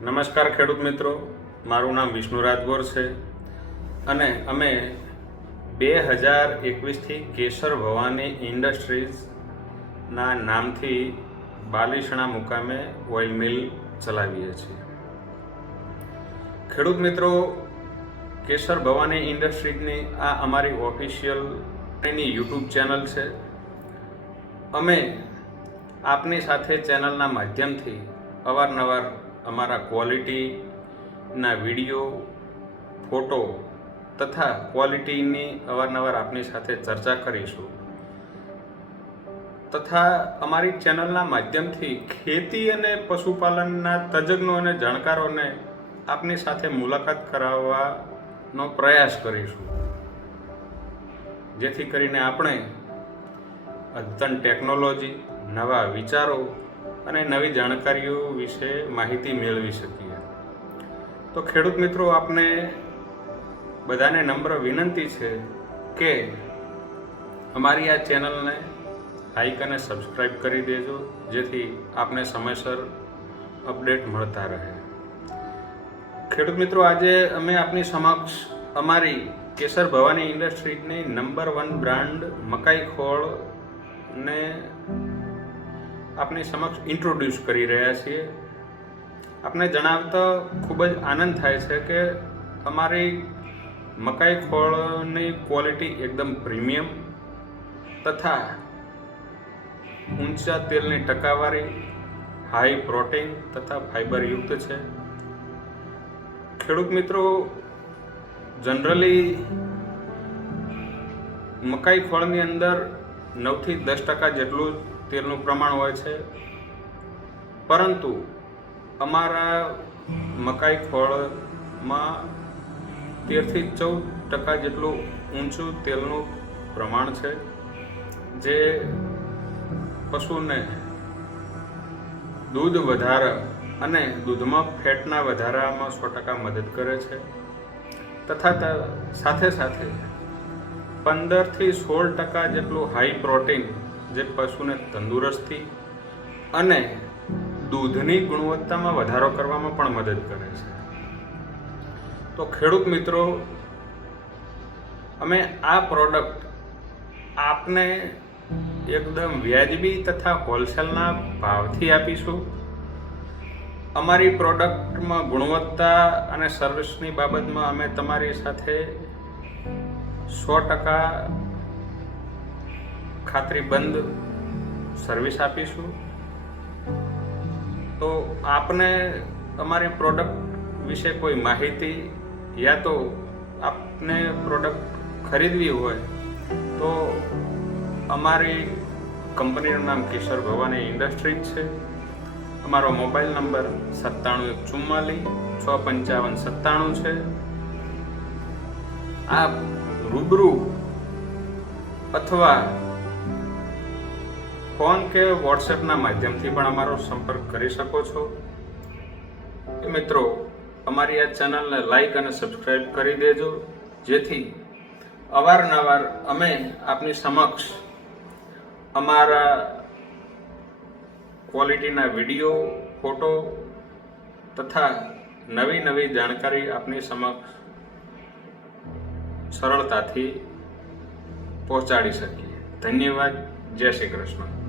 નમસ્કાર ખેડૂત મિત્રો, મારું નામ વિષ્ણુ રાજગોર છે અને અમે બે હજાર એકવીસથી કેસર ભવાની ઇન્ડસ્ટ્રીઝના નામથી બાલિશણા મુકામે ઓઇલ મિલ ચલાવીએ છીએ. ખેડૂત મિત્રો, કેશર ભવાની ઇન્ડસ્ટ્રીઝની આ અમારી ઓફિશિયલ એની યુટ્યુબ ચેનલ છે. અમે આપની સાથે ચેનલના માધ્યમથી અવારનવાર અમારા ક્વોલિટીના વીડિયો, ફોટો તથા ક્વોલિટીની અવારનવાર આપની સાથે ચર્ચા કરીશું. તથા અમારી ચેનલના માધ્યમથી ખેતી અને પશુપાલનના તજજ્ઞો અને જાણકારોને આપની સાથે મુલાકાત કરાવવાનો પ્રયાસ કરીશું. જેથી કરીને આપણે અદ્યતન ટેકનોલોજી, નવા વિચારો અને નવી જાણકારીઓ વિશે માહિતી મેળવી શકીએ. તો ખેડૂત મિત્રો, આપને બધાને નમ્ર વિનંતી છે કે અમારી આ ચેનલને લાઈક અને સબસ્ક્રાઈબ કરી દેજો, જેથી આપને સમયસર અપડેટ મળતા રહે. ખેડૂત મિત્રો, આજે અમે આપની સમક્ષ અમારી કેસર ભવાની ઇન્ડસ્ટ્રીઝની નંબર વન બ્રાન્ડ મકાઈ ખોળને આપની સમક્ષ ઇન્ટ્રોડ્યુસ કરી રહ્યા છીએ. આપને જણાવતા ખૂબ જ આનંદ થાય છે કે અમારી મકાઈ ખોળની ક્વોલિટી એકદમ પ્રીમિયમ તથા ઊંચા તેલની ટકાવારી હાઈ પ્રોટીન તથા ફાઇબરયુક્ત છે. ખેડૂત મિત્રો જનરલી મકાઈ ફળની અંદર નવથી દસ ટકા જેટલું તેલનું પ્રમાણ હોય છે. પરંતુ અમારા મકાઈ ખોળમાં તેરથી ચૌદ ટકા જેટલું ઊંચું તેલનું પ્રમાણ છે, જે પશુને દૂધ વધારા અને દૂધમાં ફેટના વધારામાં સો ટકા મદદ કરે છે. તથા સાથે સાથે પંદરથી સોળ ટકા જેટલું હાઈ પ્રોટીન જે પશુને તંદુરસ્તી અને દૂધની ગુણવત્તામાં વધારો કરવામાં પણ મદદ કરે છે. તો ખેડૂત મિત્રો, અમે આ પ્રોડક્ટ આપને એકદમ વ્યાજબી તથા હોલસેલના ભાવથી આપીશું. અમારી પ્રોડક્ટમાં ગુણવત્તા અને સર્વિસની બાબતમાં અમે તમારી સાથે સો ટકા ખાતરીબંધ સર્વિસ આપીશું. તો આપને અમારી પ્રોડક્ટ વિશે કોઈ માહિતી યા તો આપને પ્રોડક્ટ ખરીદવી હોય, તો અમારી કંપનીનું નામ કિશોર ભવાની ઇન્ડસ્ટ્રીઝ છે. અમારો મોબાઈલ નંબર સત્તાણું એક છ પંચાવન સત્તાણું છે. આપ રૂબરૂ અથવા ફોન કે વોટ્સએપના માધ્યમથી પણ અમારો સંપર્ક કરી શકો છો. મિત્રો, અમારી આ ચેનલને લાઈક અને સબસ્ક્રાઈબ કરી દેજો, જેથી અવારનવાર અમે આપની સમક્ષ અમારા ક્વોલિટીના વીડિયો, ફોટો તથા નવી નવી જાણકારી આપની સમક્ષ સરળતાથી પહોંચાડી શકીએ. ધન્યવાદ. જય શ્રી કૃષ્ણ.